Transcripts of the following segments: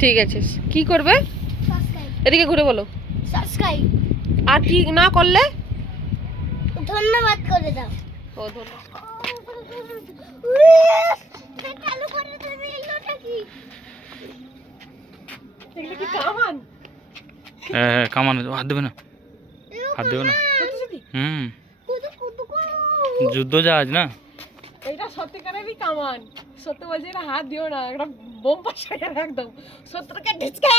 ঠিক আছে। কি করবে? এদিকে ঘুরে বলো। সাবস্ক্রাইব আর কি না করলে? ধন্যবাদ করে দাও। ও ধন্যবাদ। চালু করে দেবে এগুলোটা কি এগুলো কি কামান? হ্যাঁ হ্যাঁ কামান হাত দেবে না। হাত দেবে না। হুম। যুদ্ধ জাহাজ না? এটা সত্যিকারেরই কামান। সত্য বলছে, এটা হাত দিও না, একটা বোম পাশে একদম। সত্যকে ঢিচকা!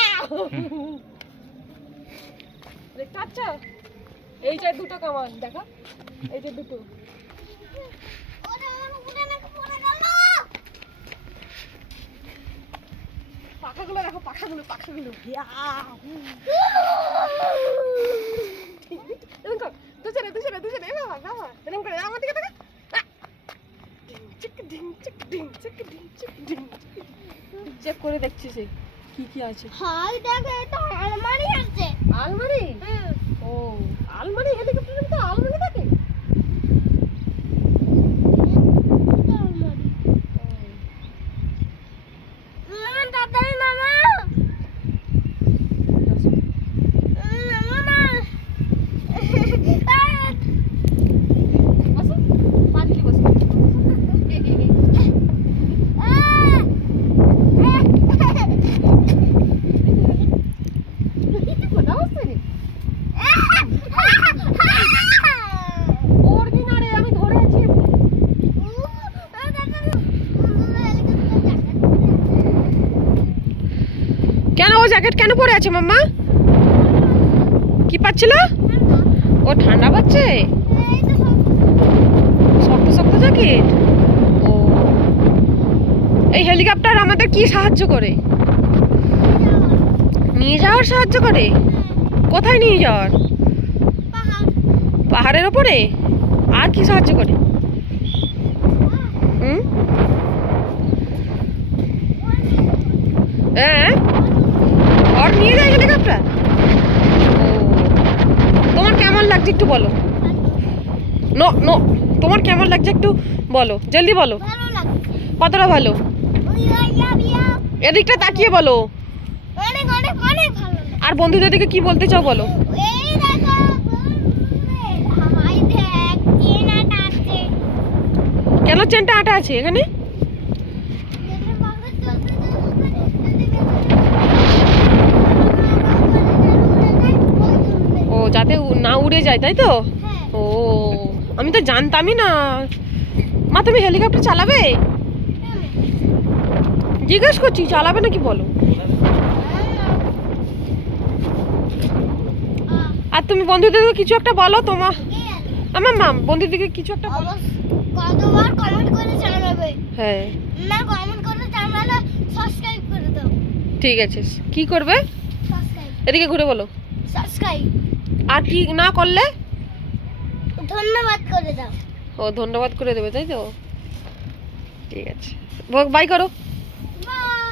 দেখতে পাচ্ছ? এই যে দুটো কামান, দেখো? এই যে দুটো। পাখাগুলো দেখো, পাখাগুলো পাখাগুলো! এরকম কর, দুজনে দুজনে দুজনে এ বাবা বাবা। এরকম করে, আমার দিকে দেখা চিক ডিং চিক ডিং চিক ডিং চিক ডিং চেক করে দেখছি সে। কি কি আছে? হাই দেখে তো আলমারি আছে। আলমারি? কেন ও জ্যাকেট কেন পরে আছে, মাম্মা? কি পাচ্ছিল? ও ঠান্ডা পাচ্ছে? শক্ত শক্ত জ্যাকেট ও। এই হেলিকপ্টার আমাদের কি সাহায্য করে? নিয়ে যাওয়ার সাহায্য করে? কোথায় নিয়ে যাওয়ার? পাহাড়ের ওপরে? আর কি সাহায্য করে? হুম হ্যাঁ ঘর নিয়ে যায় হেলিকপ্টার ও তোমার কেমন লাগছে একটু বলো। নো নো তোমার কেমন লাগছে একটু বলো জলদি বলো। কতটা ভালো? এদিকটা তাকিয়ে বলো। আর বন্ধুদের দিকে কি বলতে চাও বলো? কেন চেনটা আটা আছে এখানে? না উড়ে যায় তাই তো? হ্যাঁ। ও আমি তো জানতামই না। মা তুমি হেলিকপ্টার চালাবে? জিজ্ঞেস করছি চালাবে নাকি বলো? আর তুমি বন্ধুদেরকে কিছু একটা বলো তোমার আমার মা বন্ধুদেরকে কিছু একটা বলো। কতবার কমেন্ট করে জানাবে। হ্যাঁ। না কমেন্ট করে জানালে সাবস্ক্রাইব করে দাও। ঠিক আছে কি করবে? সাবস্ক্রাইব এদিকে ঘুরে বলো। সাবস্ক্রাইব আর কি না করলে? ধন্যবাদ করে দাও। ও ধন্যবাদ করে দেবে তাই তো? ঠিক আছে। বাই করো। বাই।